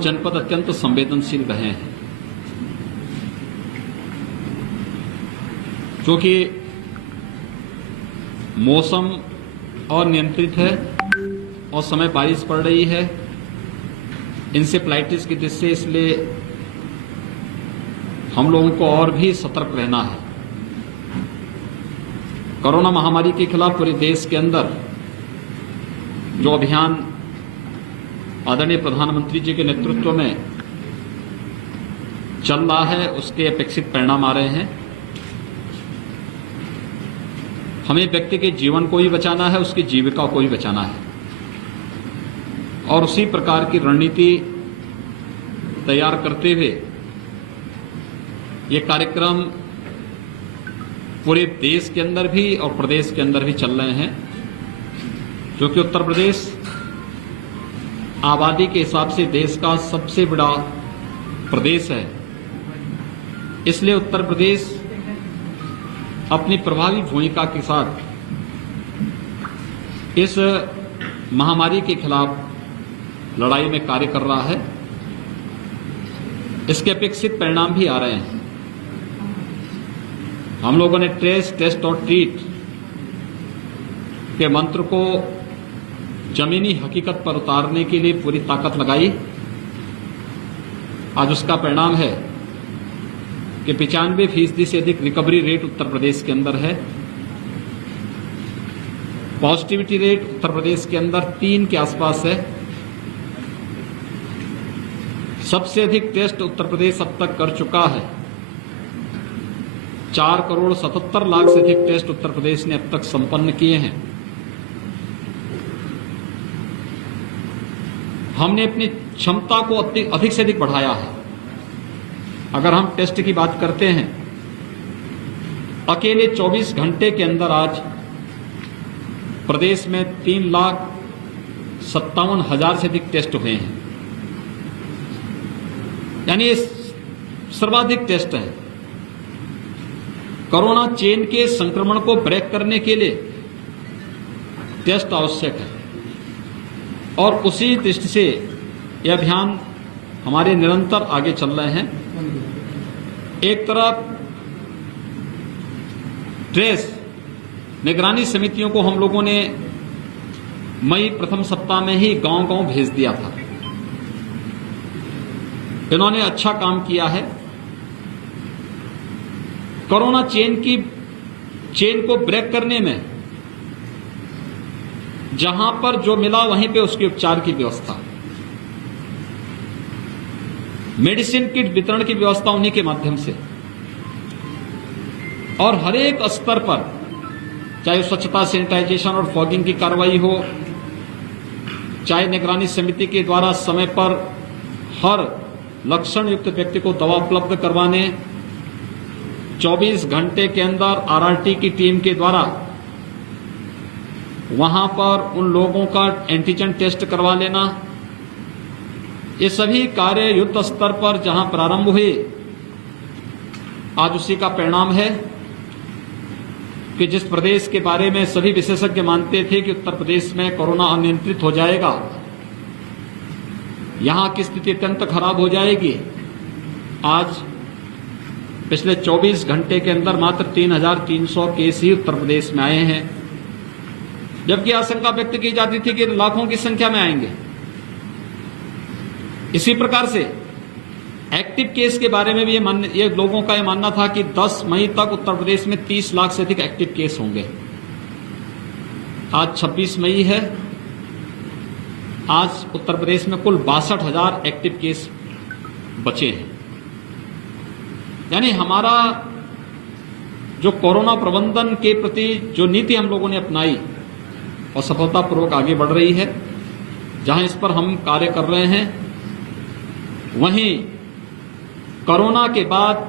जनपद अत्यंत संवेदनशील रहे हैं, क्योंकि मौसम अनियंत्रित है और समय बारिश पड़ रही है, इंसेफ्लाइटिस की दृष्टि से, इसलिए हम लोगों को और भी सतर्क रहना है। कोरोना महामारी के खिलाफ पूरे देश के अंदर जो अभियान आदरणीय प्रधानमंत्री जी के नेतृत्व में चल रहा है, उसके अपेक्षित परिणाम आ रहे हैं। हमें व्यक्ति के जीवन को ही बचाना है, उसकी जीविका को ही बचाना है, और उसी प्रकार की रणनीति तैयार करते हुए ये कार्यक्रम पूरे देश के अंदर भी और प्रदेश के अंदर भी चल रहे हैं, क्योंकि उत्तर प्रदेश आबादी के हिसाब से देश का सबसे बड़ा प्रदेश है। इसलिए उत्तर प्रदेश अपनी प्रभावी भूमिका के साथ इस महामारी के खिलाफ लड़ाई में कार्य कर रहा है। इसके अपेक्षित परिणाम भी आ रहे हैं। हम लोगों ने ट्रेस, टेस्ट और ट्रीट के मंत्र को जमीनी हकीकत पर उतारने के लिए पूरी ताकत लगाई। आज उसका परिणाम है कि 95% से अधिक रिकवरी रेट उत्तर प्रदेश के अंदर है। पॉजिटिविटी रेट उत्तर प्रदेश के अंदर 3 के आसपास है। सबसे अधिक टेस्ट उत्तर प्रदेश अब तक कर चुका है। 4,77,00,000 से अधिक टेस्ट उत्तर प्रदेश ने अब तक संपन्न किए हैं। हमने अपनी क्षमता को अधिक से अधिक बढ़ाया है। अगर हम टेस्ट की बात करते हैं, अकेले 24 घंटे के अंदर आज प्रदेश में 3,57,000 से अधिक टेस्ट हुए हैं, यानी ये सर्वाधिक टेस्ट है। कोरोना चेन के संक्रमण को ब्रेक करने के लिए टेस्ट आवश्यक है, और उसी दृष्टि से यह अभियान हमारे निरंतर आगे चल रहे हैं। एक तरफ ट्रेस निगरानी समितियों को हम लोगों ने मई प्रथम सप्ताह में ही गांव-गांव भेज दिया था। इन्होंने अच्छा काम किया है। कोरोना चेन को ब्रेक करने में जहां पर जो मिला वहीं पे उसके उपचार की व्यवस्था, मेडिसिन किट वितरण की व्यवस्था उन्हीं के माध्यम से, और हर एक स्तर पर, चाहे स्वच्छता, सैनिटाइजेशन और फॉगिंग की कार्रवाई हो, चाहे निगरानी समिति के द्वारा समय पर हर लक्षण युक्त व्यक्ति को दवा उपलब्ध करवाने, 24 घंटे के अंदर आरआरटी की टीम के द्वारा वहां पर उन लोगों का एंटीजन टेस्ट करवा लेना, ये सभी कार्य युद्ध स्तर पर जहां प्रारंभ हुए, आज उसी का परिणाम है कि जिस प्रदेश के बारे में सभी विशेषज्ञ मानते थे कि उत्तर प्रदेश में कोरोना अनियंत्रित हो जाएगा, यहां की स्थिति अत्यंत खराब हो जाएगी, आज पिछले 24 घंटे के अंदर मात्र 3,300 केस ही उत्तर प्रदेश में आए हैं, जबकि आशंका व्यक्त की जाती थी कि लाखों की संख्या में आएंगे। इसी प्रकार से एक्टिव केस के बारे में भी ये लोगों का ये मानना था कि 10 मई तक उत्तर प्रदेश में 30 लाख से अधिक एक्टिव केस होंगे। आज 26 मई है, आज उत्तर प्रदेश में कुल 62,000 एक्टिव केस बचे हैं। यानी हमारा जो कोरोना प्रबंधन के प्रति जो नीति हम लोगों ने अपनाई और सफलतापूर्वक आगे बढ़ रही है, जहां इस पर हम कार्य कर रहे हैं, वहीं कोरोना के बाद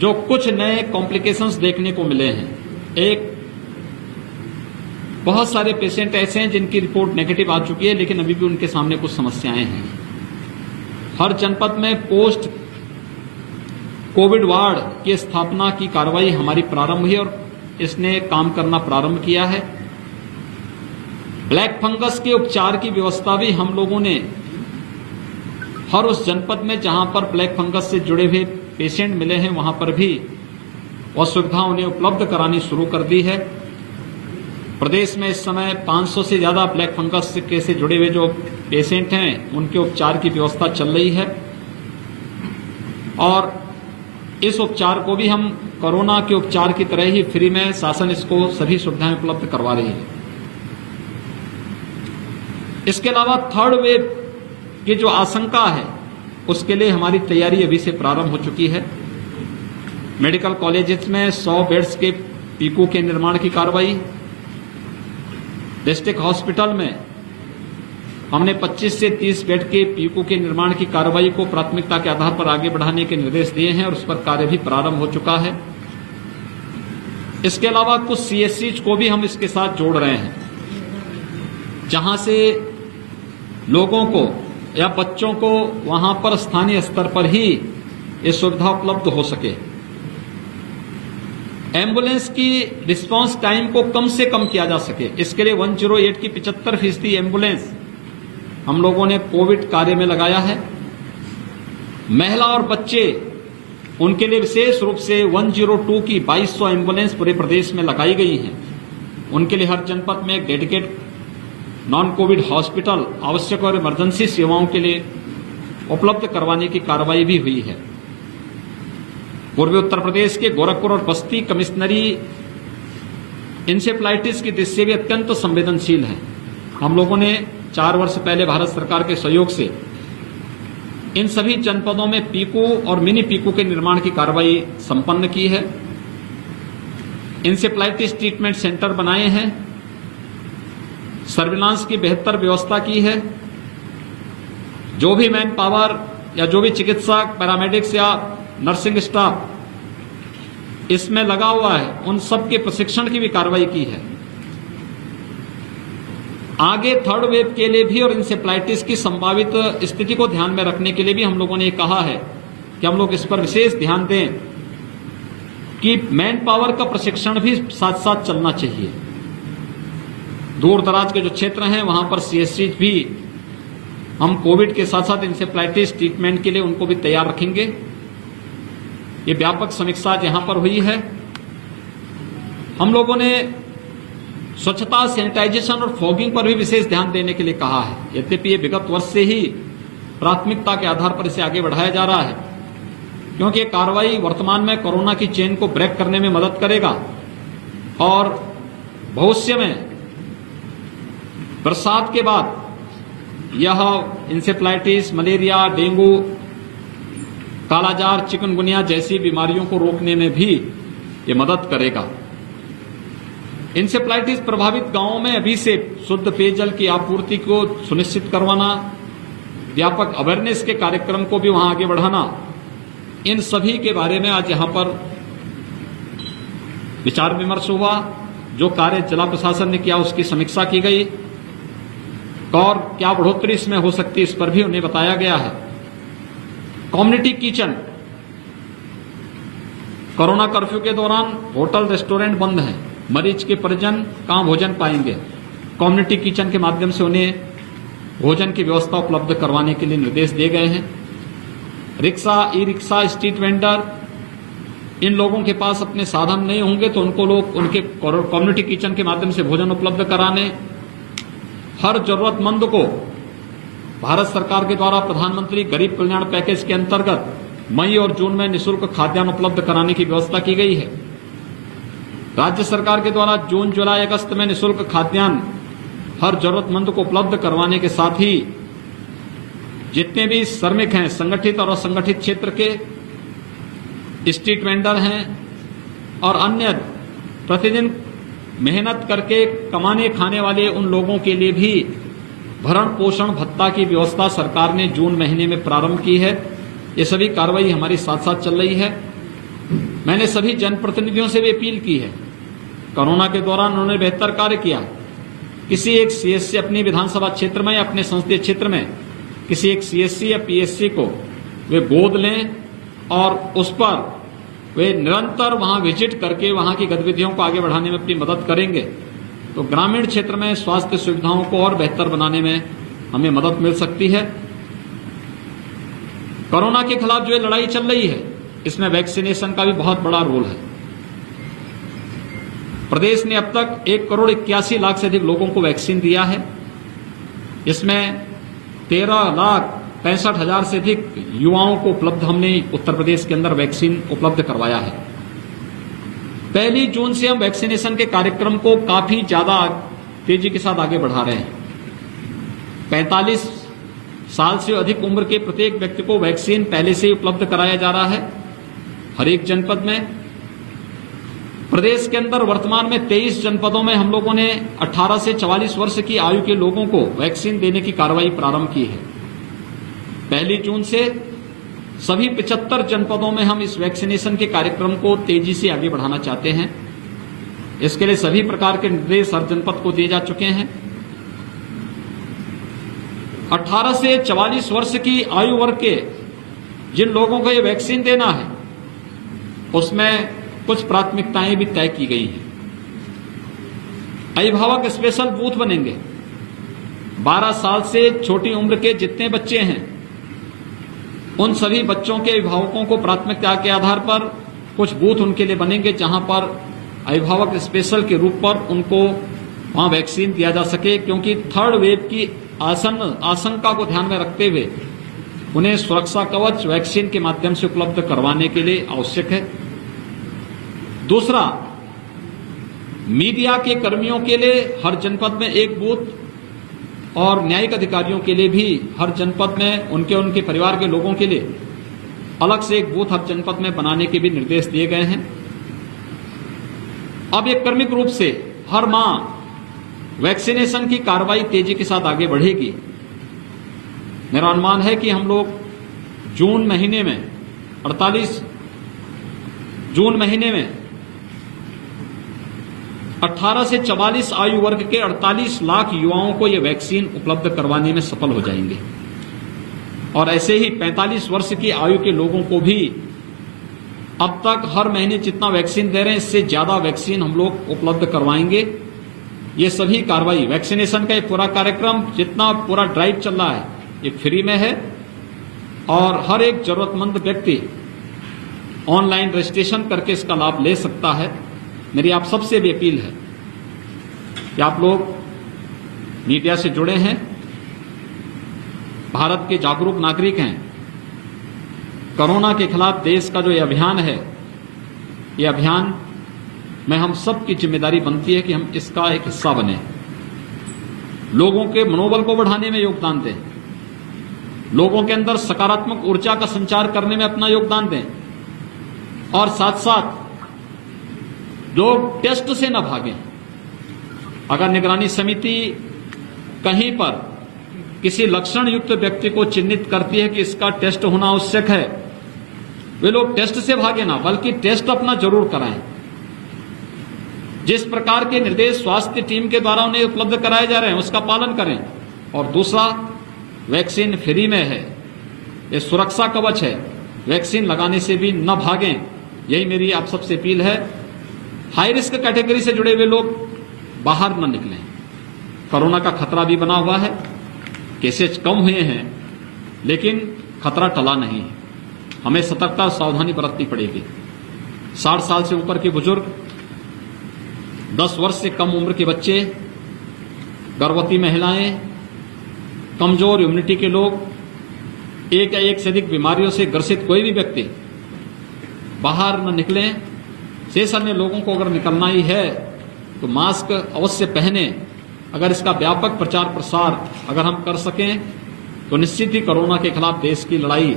जो कुछ नए कॉम्प्लिकेशंस देखने को मिले हैं, एक बहुत सारे पेशेंट ऐसे हैं जिनकी रिपोर्ट नेगेटिव आ चुकी है, लेकिन अभी भी उनके सामने कुछ समस्याएं हैं। हर जनपद में पोस्ट कोविड वार्ड की स्थापना की कार्रवाई हमारी प्रारंभ हुई और इसने काम करना प्रारंभ किया है। ब्लैक फंगस के उपचार की व्यवस्था भी हम लोगों ने हर उस जनपद में जहां पर ब्लैक फंगस से जुड़े हुए पेशेंट मिले हैं वहां पर भी वह सुविधा उन्हें उपलब्ध करानी शुरू कर दी है। प्रदेश में इस समय 500 से ज्यादा ब्लैक फंगस से जुड़े हुए जो पेशेंट हैं उनके उपचार की व्यवस्था चल रही है और इस उपचार को भी हम कोरोना के उपचार की तरह ही फ्री में शासन इसको सभी सुविधाएं उपलब्ध करवा रही है। इसके अलावा थर्ड वेव की जो आशंका है उसके लिए हमारी तैयारी अभी से प्रारंभ हो चुकी है। मेडिकल कॉलेजेस में 100 बेड्स के पीकू के निर्माण की कार्रवाई, डिस्ट्रिक्ट हॉस्पिटल में हमने 25 से 30 बेड के पीकू के निर्माण की कार्रवाई को प्राथमिकता के आधार पर आगे बढ़ाने के निर्देश दिए हैं और उस पर कार्य भी प्रारंभ हो चुका है। इसके अलावा कुछ सीएससी को भी हम इसके साथ जोड़ रहे हैं जहां से लोगों को या बच्चों को वहां पर स्थानीय स्तर पर ही ये सुविधा उपलब्ध हो सके। एम्बुलेंस की रिस्पांस टाइम को कम से कम किया जा सके, इसके लिए 108 की 75% एम्बुलेंस हम लोगों ने कोविड कार्य में लगाया है। महिला और बच्चे उनके लिए विशेष रूप से 102 की 2200 एम्बुलेंस पूरे प्रदेश में लगाई गई हैं। उनके लिए हर जनपद में एक डेडिकेट नॉन कोविड हॉस्पिटल आवश्यक और इमरजेंसी सेवाओं के लिए उपलब्ध करवाने की कार्रवाई भी हुई है। पूर्वी उत्तर प्रदेश के गोरखपुर और बस्ती कमिश्नरी इंसेफ्लाइटिस की दृष्टि से भी अत्यंत संवेदनशील है। हम लोगों ने 4 वर्ष पहले भारत सरकार के सहयोग से इन सभी जनपदों में पीकू और मिनी पीकू के निर्माण की कार्रवाई संपन्न की है। इंसेफ्लाइटिस ट्रीटमेंट सेंटर बनाए हैं, सर्विलांस की बेहतर व्यवस्था की है। जो भी मैन पावर या जो भी चिकित्सक, पैरामेडिक्स या नर्सिंग स्टाफ इसमें लगा हुआ है उन सब के प्रशिक्षण की भी कार्रवाई की है। आगे थर्ड वेव के लिए भी और इंसेफ्लाइटिस की संभावित स्थिति को ध्यान में रखने के लिए भी हम लोगों ने कहा है कि हम लोग इस पर विशेष ध्यान दें कि मैन पावर का प्रशिक्षण भी साथ साथ चलना चाहिए। दूर दराज के जो क्षेत्र हैं वहां पर सीएससी भी हम कोविड के साथ साथ इंसेफ्लाइटिस ट्रीटमेंट के लिए उनको भी तैयार रखेंगे। ये व्यापक समीक्षा यहां पर हुई है। हम लोगों ने स्वच्छता, सैनिटाइजेशन और फॉगिंग पर भी विशेष ध्यान देने के लिए कहा है। यद्यपि ये विगत वर्ष से ही प्राथमिकता के आधार पर इसे आगे बढ़ाया जा रहा है क्योंकि ये कार्रवाई वर्तमान में कोरोना की चेन को ब्रेक करने में मदद करेगा और भविष्य में बरसात के बाद यह इंसेफ्लाइटिस, मलेरिया, डेंगू, कालाजार, चिकनगुनिया जैसी बीमारियों को रोकने में भी ये मदद करेगा। इंसेफ्लाइटिस प्रभावित गांवों में अभी से शुद्ध पेयजल की आपूर्ति को सुनिश्चित करवाना, व्यापक अवेयरनेस के कार्यक्रम को भी वहां आगे बढ़ाना, इन सभी के बारे में आज यहां पर विचार विमर्श हुआ। जो कार्य जिला प्रशासन ने किया उसकी समीक्षा की गई और क्या बढ़ोतरी इसमें हो सकती है इस पर भी उन्हें बताया गया है। कम्युनिटी किचन, कोरोना कर्फ्यू के दौरान होटल रेस्टोरेंट बंद हैं, मरीज के परिजन कहां भोजन पाएंगे। कम्युनिटी किचन के माध्यम से उन्हें भोजन की व्यवस्था उपलब्ध करवाने के लिए निर्देश दिए गए हैं। Rickshaw, e rickshaw, street vendor, इन लोगों के पास अपने साधन नहीं होंगे तो उनको लोग उनके कम्युनिटी किचन के माध्यम से भोजन उपलब्ध कराने। हर जरूरतमंद को भारत सरकार के द्वारा प्रधानमंत्री गरीब कल्याण पैकेज के अंतर्गत मई और जून में निःशुल्क खाद्यान्न उपलब्ध कराने की व्यवस्था की गई है। राज्य सरकार के द्वारा जून, जुलाई, अगस्त में निःशुल्क खाद्यान्न हर जरूरतमंद को उपलब्ध करवाने के साथ ही जितने भी श्रमिक हैं, संगठित और असंगठित क्षेत्र के, स्ट्रीट वेंडर हैं और अन्य प्रतिदिन मेहनत करके कमाने खाने वाले उन लोगों के लिए भी भरण पोषण भत्ता की व्यवस्था सरकार ने जून महीने में प्रारंभ की है। ये सभी कार्रवाई हमारी साथ साथ चल रही है। मैंने सभी जनप्रतिनिधियों से भी अपील की है, कोरोना के दौरान उन्होंने बेहतर कार्य किया। किसी एक सीएससी अपनी विधानसभा क्षेत्र में या अपने संसदीय क्षेत्र में किसी एक सीएससी या पीएससी को वे गोद लें और उस पर वे निरंतर वहां विजिट करके वहां की गतिविधियों को आगे बढ़ाने में अपनी मदद करेंगे तो ग्रामीण क्षेत्र में स्वास्थ्य सुविधाओं को और बेहतर बनाने में हमें मदद मिल सकती है। कोरोना के खिलाफ जो ये लड़ाई चल रही है, इसमें वैक्सीनेशन का भी बहुत बड़ा रोल है। प्रदेश ने अब तक 1,81,00,000 से अधिक लोगों को वैक्सीन दिया है। इसमें 13,65,000 से अधिक युवाओं को उपलब्ध हमने उत्तर प्रदेश के अंदर वैक्सीन उपलब्ध करवाया है। 1 जून से हम वैक्सीनेशन के कार्यक्रम को काफी ज्यादा तेजी के साथ आगे बढ़ा रहे हैं। 45 साल से अधिक उम्र के प्रत्येक व्यक्ति को वैक्सीन पहले से ही उपलब्ध कराया जा रहा है हर एक जनपद में। प्रदेश के अंदर वर्तमान में 23 जनपदों में हम लोगों ने 18 से 44 वर्ष की आयु के लोगों को वैक्सीन देने की कार्रवाई प्रारंभ की है। 1 जून से सभी 75 जनपदों में हम इस वैक्सीनेशन के कार्यक्रम को तेजी से आगे बढ़ाना चाहते हैं। इसके लिए सभी प्रकार के निर्देश हर जनपद को दिए जा चुके हैं। 18 से 44 वर्ष की आयु वर्ग के जिन लोगों को ये वैक्सीन देना है, उसमें कुछ प्राथमिकताएं भी तय की गई हैं। अभिभावक स्पेशल बूथ बनेंगे। 12 साल से छोटी उम्र के जितने बच्चे हैं, उन सभी बच्चों के अभिभावकों को प्राथमिकता के आधार पर कुछ बूथ उनके लिए बनेंगे, जहां पर अभिभावक स्पेशल के रूप पर उनको वहां वैक्सीन दिया जा सके, क्योंकि 3rd वेव की आशंका को ध्यान में रखते हुए उन्हें सुरक्षा कवच वैक्सीन के माध्यम से उपलब्ध करवाने के लिए आवश्यक है। दूसरा, मीडिया के कर्मियों के लिए हर जनपद में एक बूथ और न्यायिक अधिकारियों के लिए भी हर जनपद में उनके परिवार के लोगों के लिए अलग से एक बूथ हर जनपद में बनाने के भी निर्देश दिए गए हैं। अब एक क्रमिक रूप से हर माह वैक्सीनेशन की कार्रवाई तेजी के साथ आगे बढ़ेगी। मेरा अनुमान है कि हम लोग जून महीने में 18 से 44 आयु वर्ग के 48 लाख युवाओं को ये वैक्सीन उपलब्ध करवाने में सफल हो जाएंगे। और ऐसे ही 45 वर्ष की आयु के लोगों को भी अब तक हर महीने जितना वैक्सीन दे रहे हैं, इससे ज्यादा वैक्सीन हम लोग उपलब्ध करवाएंगे। ये सभी कार्रवाई, वैक्सीनेशन का ये पूरा कार्यक्रम, जितना पूरा ड्राइव चल रहा है, ये फ्री में है और हर एक जरूरतमंद व्यक्ति ऑनलाइन रजिस्ट्रेशन करके इसका लाभ ले सकता है। मेरी आप सबसे भी अपील है कि आप लोग मीडिया से जुड़े हैं, भारत के जागरूक नागरिक हैं। कोरोना के खिलाफ देश का जो ये अभियान है, ये अभियान में हम सबकी जिम्मेदारी बनती है कि हम इसका एक हिस्सा बने, लोगों के मनोबल को बढ़ाने में योगदान दें, लोगों के अंदर सकारात्मक ऊर्जा का संचार करने में अपना योगदान दें और साथ साथ लोग टेस्ट से न भागें। अगर निगरानी समिति कहीं पर किसी लक्षण युक्त व्यक्ति को चिन्हित करती है कि इसका टेस्ट होना आवश्यक है, वे लोग टेस्ट से भागे ना, बल्कि टेस्ट अपना जरूर कराएं। जिस प्रकार के निर्देश स्वास्थ्य टीम के द्वारा उन्हें उपलब्ध कराए जा रहे हैं, उसका पालन करें। और दूसरा, वैक्सीन फ्री में है, ये सुरक्षा कवच है, वैक्सीन लगाने से भी न भागें। यही मेरी आप सबसे अपील है। हाई रिस्क कैटेगरी से जुड़े हुए लोग बाहर न निकलें। कोरोना का खतरा भी बना हुआ है, केसेज कम हुए हैं, लेकिन खतरा टला नहीं है। हमें सतर्कता और सावधानी बरतनी पड़ेगी। 60 साल से ऊपर के बुजुर्ग, 10 वर्ष से कम उम्र के बच्चे, गर्भवती महिलाएं, कमजोर इम्यूनिटी के लोग, एक या एक से अधिक बीमारियों से ग्रसित कोई भी व्यक्ति बाहर न निकलें। शेष अन्य लोगों को अगर निकलना ही है तो मास्क अवश्य पहने। अगर इसका व्यापक प्रचार प्रसार अगर हम कर सकें तो निश्चित ही कोरोना के खिलाफ देश की लड़ाई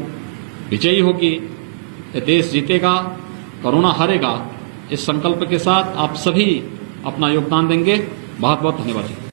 विजयी होगी। देश जीतेगा, कोरोना हारेगा। इस संकल्प के साथ आप सभी अपना योगदान देंगे। बहुत बहुत धन्यवाद।